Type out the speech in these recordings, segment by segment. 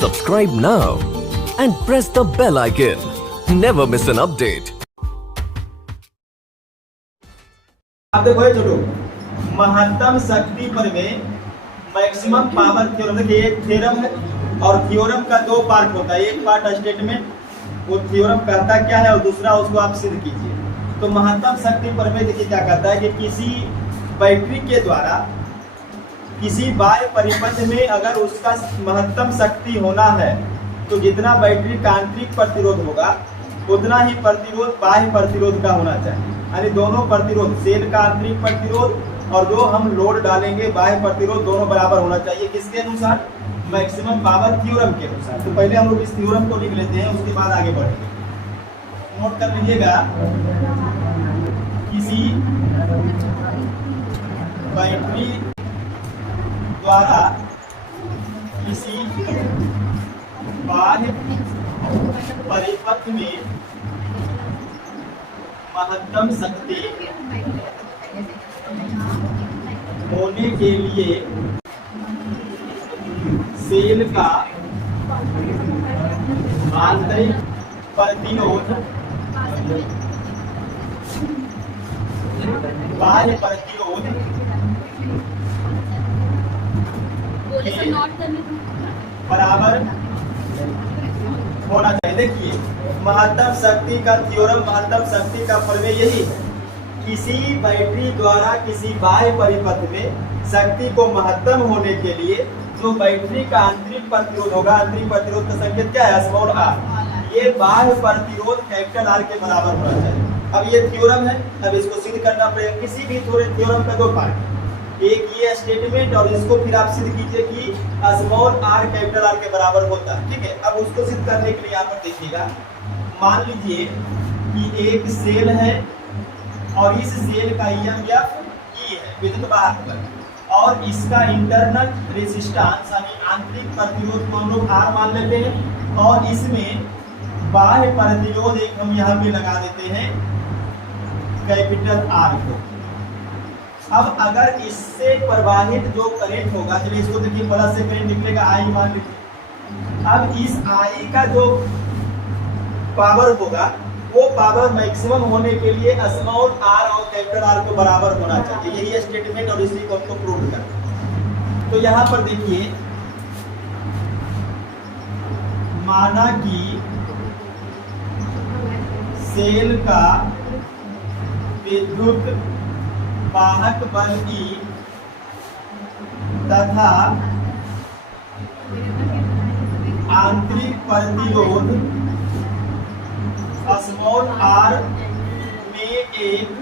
Subscribe now and press the bell icon. Never miss an update. अब देखो ये छोटू, महत्तम शक्ति पर में मैक्सिमम पावर थ्योरम, देखिए एक थ्योरम है और थ्योरम का दो पार्ट होता है। एक पार्ट स्टेटमेंट, वो थ्योरम कहता क्या है, और दूसरा उसको आप सिद्ध कीजिए। तो महत्तम शक्ति पर में देखिए क्या कहता है कि किसी बैटरी के द्वारा किसी बाह्य परिपथ में अगर उसका महत्तम शक्ति होना है तो जितना बैटरी का आंतरिक प्रतिरोध होगा उतना ही प्रतिरोध बाह्य प्रतिरोध का होना चाहिए। यानी दोनों प्रतिरोध, सेल का आंतरिक प्रतिरोध और जो हम लोड डालेंगे बाह्य प्रतिरोध, दोनों बराबर होना चाहिए। किसके अनुसार? मैक्सिमम पावर थ्योरम के अनुसार। तो पहले हम लोग इस थ्योरम को लिख लेते हैं, उसके बाद आगे बढ़ेंगे। नोट कर लीजिएगा, किसी बैटरी द्वारा किसी बाह्य परिपथ में महत्तम शक्ति होने के लिए सेल का आंतरिक प्रतिरोध बाह्य प्रतिरोध बराबर होना चाहिए। देखिए महत्तम शक्ति का थ्योरम, महत्तम शक्ति का प्रमेय यही है, किसी बैटरी द्वारा किसी बाह्य परिपथ में शक्ति को महत्तम होने के लिए जो बैटरी का आंतरिक प्रतिरोध होगा, आंतरिक प्रतिरोध का संकेत क्या है? Small R. ये बाह्य प्रतिरोध कैपिटल आर के बराबर होना चाहिए। अब ये थ्योरम है, अब इसको सिद्ध करना पड़ेगा। किसी भी थ्योरम का दो पार्ट, एक ये स्टेटमेंट और इसको फिर आप सिद्ध कीजिए कि स्मॉल आर कैपिटल आर के बराबर होता है। ठीक है, अब उसको सिद्ध करने के लिए यहाँ पर देखिएगा, मान लीजिए कि एक सेल है और इस सेल का EMF E है, विद्युत वाहक पर, और इसका इंटरनल रेजिस्टेंस यानी आंतरिक प्रतिरोध को हम लोग R मान लेते हैं, और इसमें बाह्य प्रतिरोध एक हम यहाँ पे लगा देते हैं कैपिटल R को। अब अगर इससे प्रवाहित जो करंट होगा, चलिए इसको देखिए, प्लस से करंट निकलेगा I मान लीजिए। अब इस I का जो पावर होगा वो पावर मैक्सिमम होने के लिए स्मॉल r और कैपिटल R को बराबर होना चाहिए। यही स्टेटमेंट और इसी को हमको प्रूव करना है। तो यहाँ पर देखिए, माना कि सेल का विद्युत वाहक बल E तथा आंतरिक प्रतिरोध स्मॉल r में एक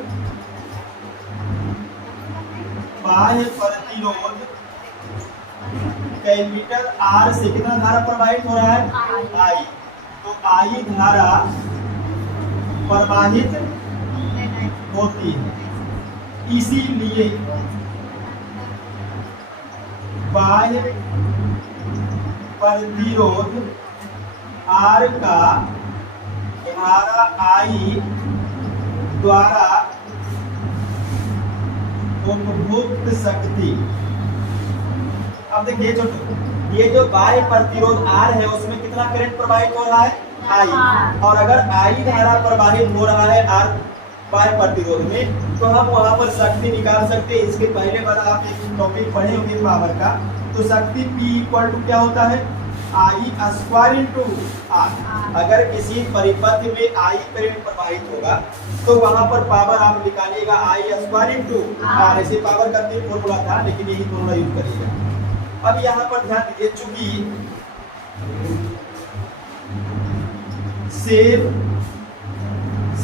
बाह्य प्रतिरोध कैपिटल R से कितना धारा प्रवाहित हो रहा है? I। तो I धारा प्रवाहित होती है, इसीलिए बाह्य प्रतिरोध R का धारा I द्वारा उपभोक्त शक्ति। अब देखिए छोटू, ये जो बाह्य प्रतिरोध R है उसमें कितना करंट प्रवाहित हो रहा है? I। और अगर I धारा प्रवाहित हो रहा है R बाह्य प्रतिरोध में, तो हम वहां पर शक्ति निकाल सकते हैं। इसके पहले वाला आप एक टॉपिक पढ़े होंगे पावर का, तो शक्ति P इक्वल टू क्या होता है? I square into R। अगर किसी परिपथ में I करंट प्रवाहित होगा तो वहां पर पावर आप निकालिएगा I स्क्वायर इंटू R। ऐसे पावर का तीन फॉर्मूला था, लेकिन यही फॉर्मूला यूज करिएगा। अब यहाँ पर ध्यान दीजिए, चूंकि सेल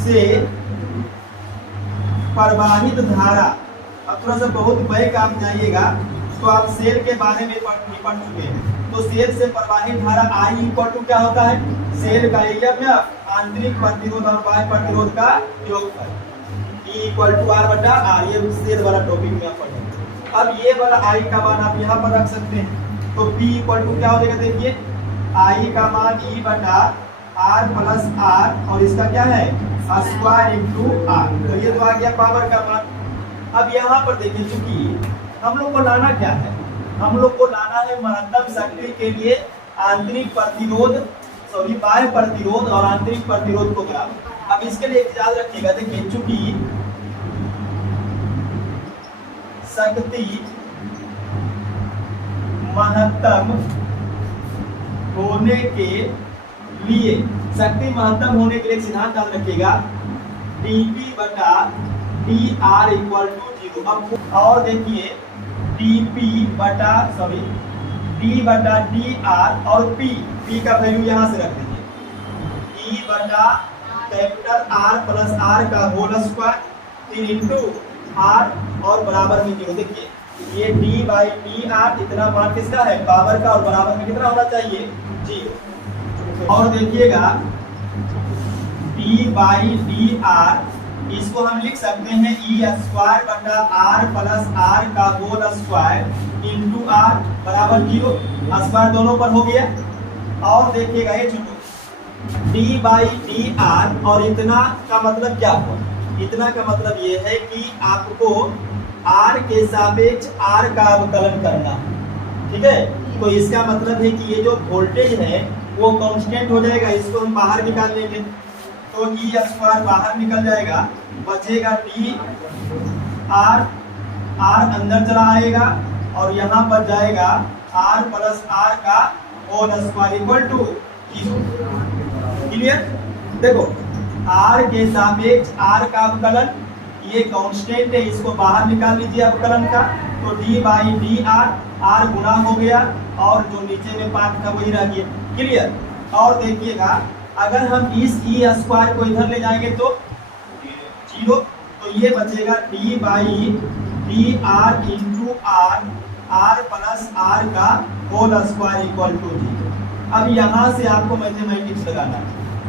से प्रवाहित धारा, अब थोड़ा सा बहुत बैक आप जाइएगा तो आप सेल के बारे में पढ़ चुके हैं। तो सेल से प्रवाहित धारा I इक्वल टू क्या होता है? सेल का EMF, आंतरिक प्रतिरोध और बाह्य प्रतिरोध का योगफल, E इक्वल टू R बटा R। ये सेल वाला टॉपिक में आप पढ़ेंगे। अब ये वाला I का मान आप यहाँ पर रख सकते हैं, तो P इक्वल टू क्या हो जाएगा? देखिए I का मान E बटा R प्लस R, और इसका क्या है? Square into R। तो ये तो आ गया पावर का मान। अब यहाँ पर देखिए, चूंकि हम लोग को लाना क्या है, हम लोग को लाना है महत्तम शक्ति के लिए आंतरिक प्रतिरोध सॉरी बाह्य प्रतिरोध और आंतरिक प्रतिरोध को ग्राफ। अब इसके लिए एक याद रखिएगा, देखिए चूंकि शक्ति महत्तम होने के लिए एक सिद्धांत याद रखिएगा, dP बटा dr इक्वल टू 0। अब और देखिए d बटा dr और p का वैल्यू यहाँ से रख दीजिए, e बटा कैपिटल R प्लस R का होल स्क्वायर फिर इंटू R और बराबर में 0। देखिए ये d बाई dr इतना मान किसका है, पावर का, और बराबर में कितना होना चाहिए, 0। और देखिएगा d बाई dr इसको हम लिख सकते हैं e स्क्वायर बटा r प्लस r का होल स्क्वायर इंटू r बराबर 0। स्क्वायर दोनों पर हो गया। और देखिएगा ये छोटू d बाई dr और इतना का मतलब क्या हुआ, इतना का मतलब ये है कि आपको r के सापेक्ष r का अवकलन करना, ठीक है। तो इसका मतलब है कि ये जो वोल्टेज है वो कांस्टेंट हो जाएगा, इसको हम बाहर निकाल लेंगे तो e स्क्वायर बाहर निकल जाएगा, बचेगा d r अंदर चला आएगा और यहाँ पर जाएगा r प्लस r का whole square equal to 0। Clear. देखो r के सापेक्ष r का अवकलन ये कांस्टेंट है, इसको बाहर निकाल लीजिए अवकलन का, तो d बाई dr r गुना हो गया और जो नीचे में पार्ट था वही रह गया। क्लियर। और देखिएगा अगर हम इस e स्क्वायर को इधर ले जाएंगे तो 0, तो ये बचेगा d by dr into r plus r का होल स्क्वायर इक्वल टू 0। अब यहाँ से आपको मैथमेटिक्स लगाना है,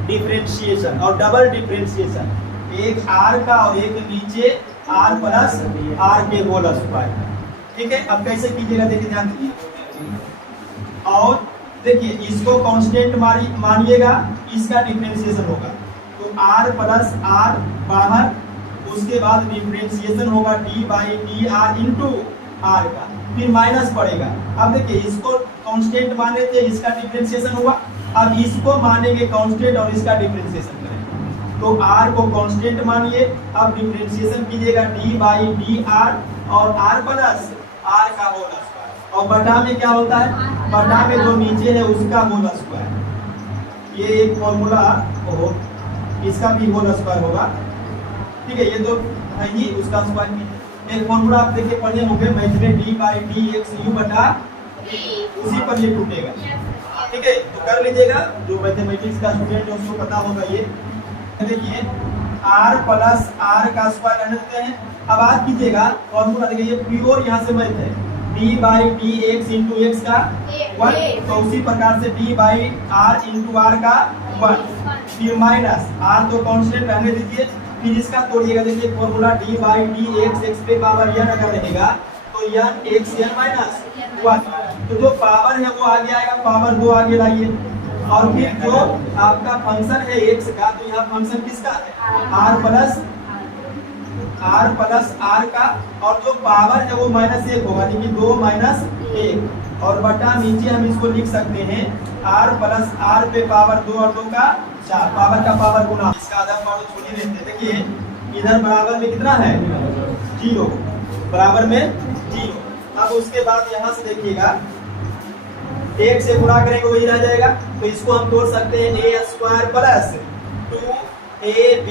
डिफरेंशिएशन और डबल डिफरेंशिएशन, एक r का और एक नीचे r प्लस r के होल स्क्वायर। ठीक है। अब कैसे कीजिएगा देखिए, ध्यान दीजिए। और देखिए इसको कांस्टेंट मानिएगा, इसका डिफरेंशिएशन होगा तो r प्लस r बाहर, उसके बाद डिफरेंशिएशन होगा d by dr into r का, फिर माइनस पड़ेगा। अब देखिए इसको कांस्टेंट माने थे, इसका डिफरेंशिएशन हुआ, अब इसको मानेंगे कांस्टेंट और इसका डिफरेंशिएशन करेंगे, तो r को कांस्टेंट मानिए, अब डिफरेंशिएशन कीजिएगा d बाई dr और r प्लस r का होल स्क्वायर, और बटा में क्या होता है, बटा में जो नीचे है उसका होल स्क्वायर। ये एक फॉर्मूला हो, इसका भी होल स्क्वायर होगा, ठीक है। ये तो है ही, उसका स्क्वायर भी एक फॉर्मूला आप देखिए पढ़े होंगे मैथ में, d बाई dx u बटा उसी पर ये टूटेगा, ठीक है। तो कर लीजिएगा, जो मैथमेटिक्स का स्टूडेंट है उसको पता होगा। ये देखिए r प्लस r का स्क्वायर रहने देते हैं। अब आप कीजिएगा फॉर्मूला, देखिए ये प्योर यहाँ से मैथ है, d by dx into x का 1, तो उसी प्रकार से d by r into r का 1, फिर माइनस r तो कांस्टेंट रहने दीजिए, फिर इसका तोड़िएगा। देखिए formula d by dx x पे पावर n अगर रहेगा तो n x n माइनस 1, तो जो पावर है वो आगे आएगा, पावर 2 आगे लाइए, और फिर जो आपका फंक्शन है x का, तो यहाँ फंक्शन किसका है, r प्लस r का, और जो पावर है वो -1 होगा, यानी 2 माइनस 1, और बटा नीचे हम इसको लिख सकते हैं r प्लस r पे पावर 2 और 2 का 4, पावर का पावर गुना, इसका आधा पावर छोड़ ही लेते हैं। देखिए इधर बराबर में कितना है, 0, बराबर में 0। अब उसके बाद यहाँ से देखिएगा 1 से गुणा करेंगे वही रह जाएगा, तो इसको हम तोड़ सकते हैं a square plus 2ab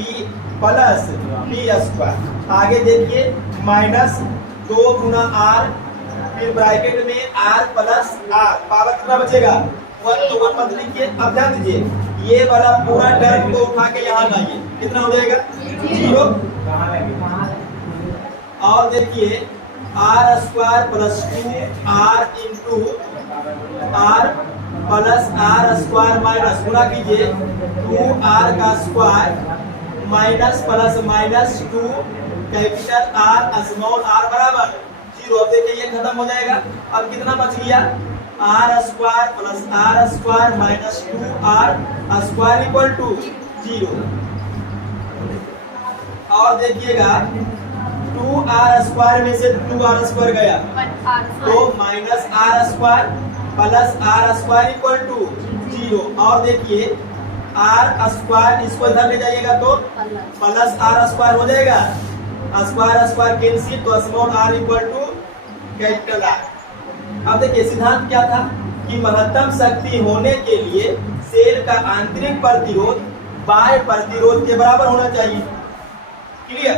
plus b square. आगे देखिए माइनस 2 गुना r, फिर ब्रैकेट में r प्लस r, पावर कितना बचेगा, 1, तो 1 मत लिखिए। अब ध्यान दीजिए ये वाला पूरा टर्म को उठा के यहाँ लाइए, कितना हो जाएगा, 0। और देखिए r square plus 2r into r plus r square minus, गुणा कीजिए 2r का square minus plus minus 2 capital R small r बराबर 0। अब देखिए ये खत्म हो जाएगा। अब कितना बच गया, r square plus r square minus 2r square equal to 0। और देखिएगा 2r स्क्वायर में से 2r स्क्वायर गया तो minus r square plus R square equal to 0। और देखिए आर स्क्वायर इसको इधर ले जाइएगा तो प्लस आर स्क्वायर हो जाएगा, स्क्वायर स्क्वायर कैंसिल तो small R equal to capital R. अब देखिए सिद्धांत क्या था कि महत्तम शक्ति होने के लिए सेल का आंतरिक प्रतिरोध बाह्य प्रतिरोध के बराबर होना चाहिए। क्लियर?